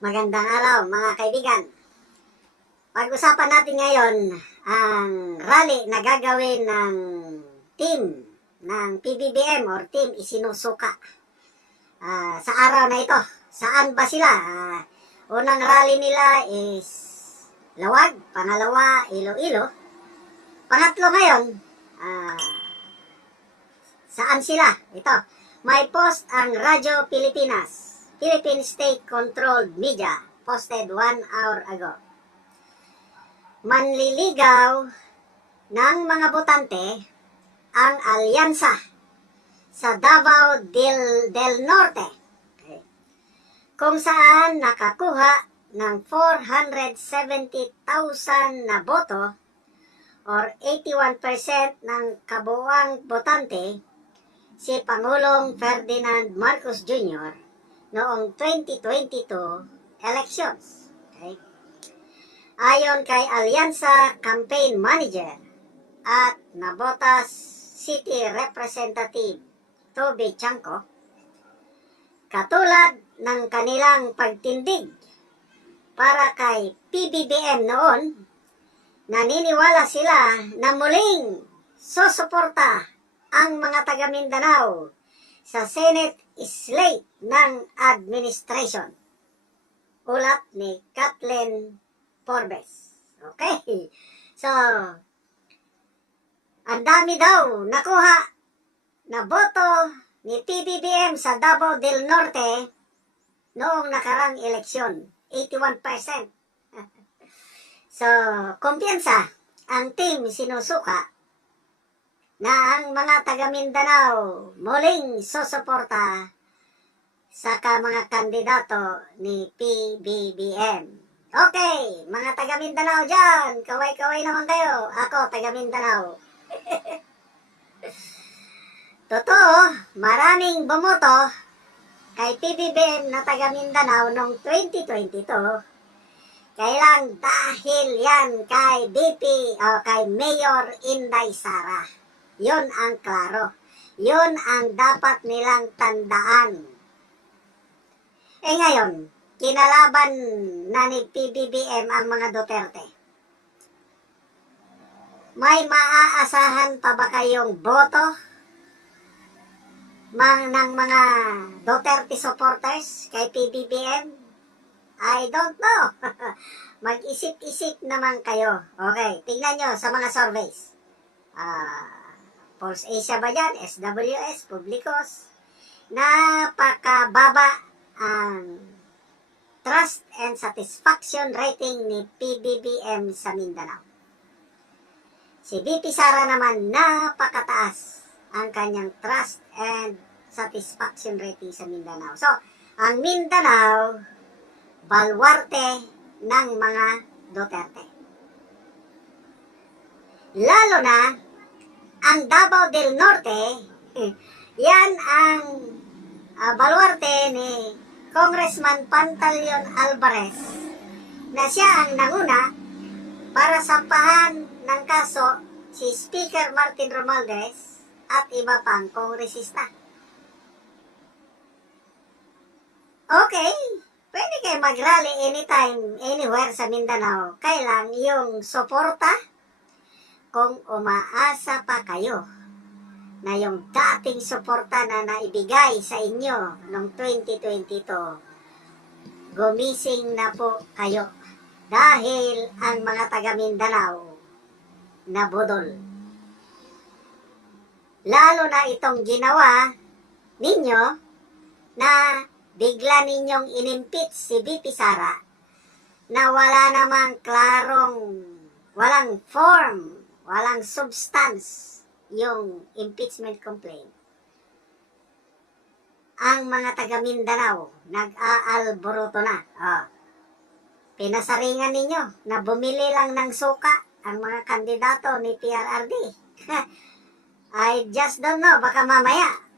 Magandang araw mga kaibigan. Pag-usapan natin ngayon ang rally na gagawin ng team ng PBBM or team isinusuka Ah, sa araw na ito. Saan ba sila? Ah, unang rally nila is Lawag, pangalawa Iloilo. Pangatlo ngayon, ah, saan sila? Ito, may post ang Radyo Pilipinas, Philippine State Controlled Media, posted one hour ago. Manliligaw ng mga botante ang alyansa sa Davao del, del Norte okay, kung saan nakakuha ng 470,000 na boto or 81% ng kabuuang botante si Pangulong Ferdinand Marcos Jr. noong 2022 elections. Okay? Ayon kay Alyansa Campaign Manager at Nabotas City Representative Toby Chanko, katulad ng kanilang pagtindig para kay PBBM noon, naniniwala sila na muling susuporta ang mga taga Mindanao sa Senate slate ng administration. Ulat ni Kathleen Forbes. Okay. So, ang dami daw nakuha na boto ni PBBM sa Davao del Norte noong nakarang eleksyon. 81%. so, kumpiyansa ang team sinusuka na ang mga taga Mindanao muling susuporta sa mga kandidato ni PBBM. Okay, mga taga Mindanao dyan, kaway-kaway naman kayo. Ako, taga Mindanao. Totoo, maraming bumoto kay PBBM na taga Mindanao noong 2022. Kailang dahil yan kay BP o kay Mayor Inday Sara. Yun ang klaro. Yun ang dapat nilang tandaan. Eh ngayon, kinalaban na ni PBBM ang mga Duterte. May maaasahan pa ba kayong boto mang ng mga Duterte supporters kay PBBM? I don't know. Mag-isip-isip naman kayo. Okay, tingnan nyo sa mga surveys. Ah, Pulse Asia ba yan? SWS, Publicos. Napakababa ang trust and satisfaction rating ni PBBM sa Mindanao. Si BP Sara naman napakataas ang kanyang trust and satisfaction rating sa Mindanao. So, ang Mindanao, balwarte ng mga Duterte. Lalo na, ang Davao del Norte, yan ang ah, balwarte ni Congressman Pantaleon Alvarez na siya ang nanguna para sampahan ng kaso si Speaker Martin Romualdez at iba pang kongresista. Okay, pwede kayo mag-rally anytime, anywhere sa Mindanao. Kailang yung suporta kung umaasa pa kayo na yung dating suporta na naibigay sa inyo noong 2022, gumising na po kayo dahil ang mga taga Mindanao nabudol. Lalo na itong ginawa ninyo na bigla ninyong inimpeach si BP Sara na wala namang klarong, walang form, walang substance yung impeachment complaint. Ang mga taga Mindanao nag-aalboroto na. Oh. Pinasaringan ninyo na bumili lang ng suka ang mga kandidato ni PRRD. I just don't know, baka mamaya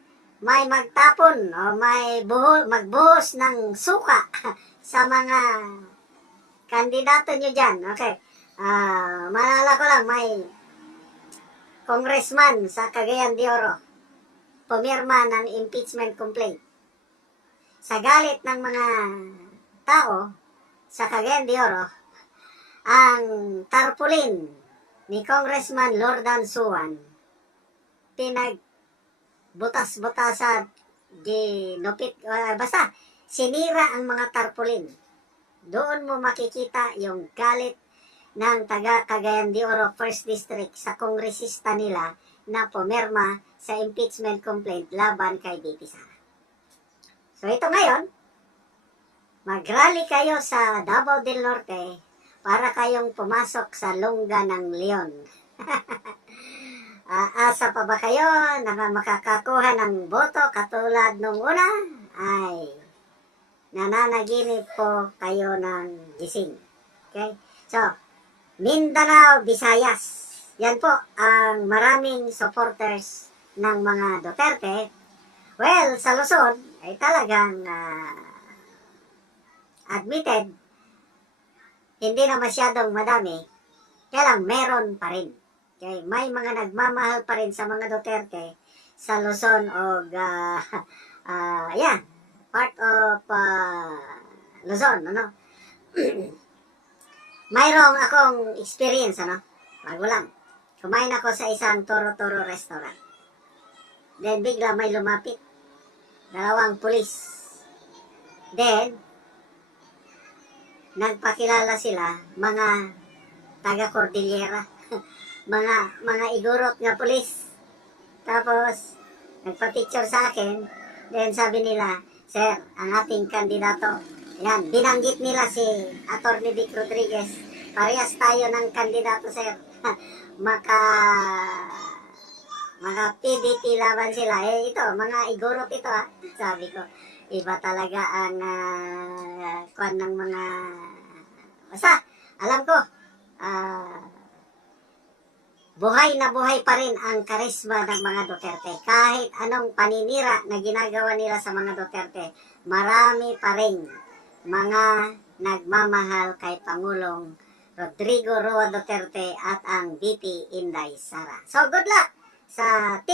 may magtapon o may buho, magbuhos ng suka sa mga kandidato nyo dyan. Okay. Ah, maalala ko lang, may congressman sa Cagayan de Oro pumirma ng impeachment complaint. Sa galit ng mga tao sa Cagayan de Oro ang tarpaulin ni Congressman Lordan Suwan pinag butas-butasan di nupit ah, basta sinira ang mga tarpaulin doon mo makikita yung galit ng taga Cagayan de Oro First District sa kongresista nila na pumirma sa impeachment complaint laban kay BP Sara. So ito ngayon, mag-rally kayo sa Davao del Norte para kayong pumasok sa lungga ng Leon. Aasa pa ba kayo na makakakuha ng boto katulad nung una? Ay, nananaginip po kayo ng gising. Okay? So, Mindanao, Visayas. Yan po ang maraming supporters ng mga Duterte. Well, sa Luzon ay talagang ah, admitted hindi na masyadong madami, kaya meron pa rin. Okay? May mga nagmamahal pa rin sa mga Duterte sa Luzon o uh, yeah, part of ah, Luzon, ano? Mayroong akong experience, ano? Bago lang. Kumain ako sa isang Toro-Toro restaurant. Then bigla may lumapit. Dalawang pulis. Then, nagpakilala sila, mga taga Cordillera. mga, mga igorot nga pulis. Tapos, nagpa-picture sa akin. Then sabi nila, Sir, ang ating kandidato. Yan, binanggit nila si Atty. Vic Rodriguez. Parehas tayo ng kandidato, Sir. Maka mga PDP laban sila. Eh, ito, mga igorot ito, ha. Sabi ko, iba talaga ang uh, kwan ng mga... Basta, alam ko, ah, buhay na buhay pa rin ang karisma ng mga Duterte. Kahit anong paninira na ginagawa nila sa mga Duterte, marami pa rin mga nagmamahal kay Pangulong Rodrigo Roa Duterte at ang BP Inday Sara. So, good luck sa team!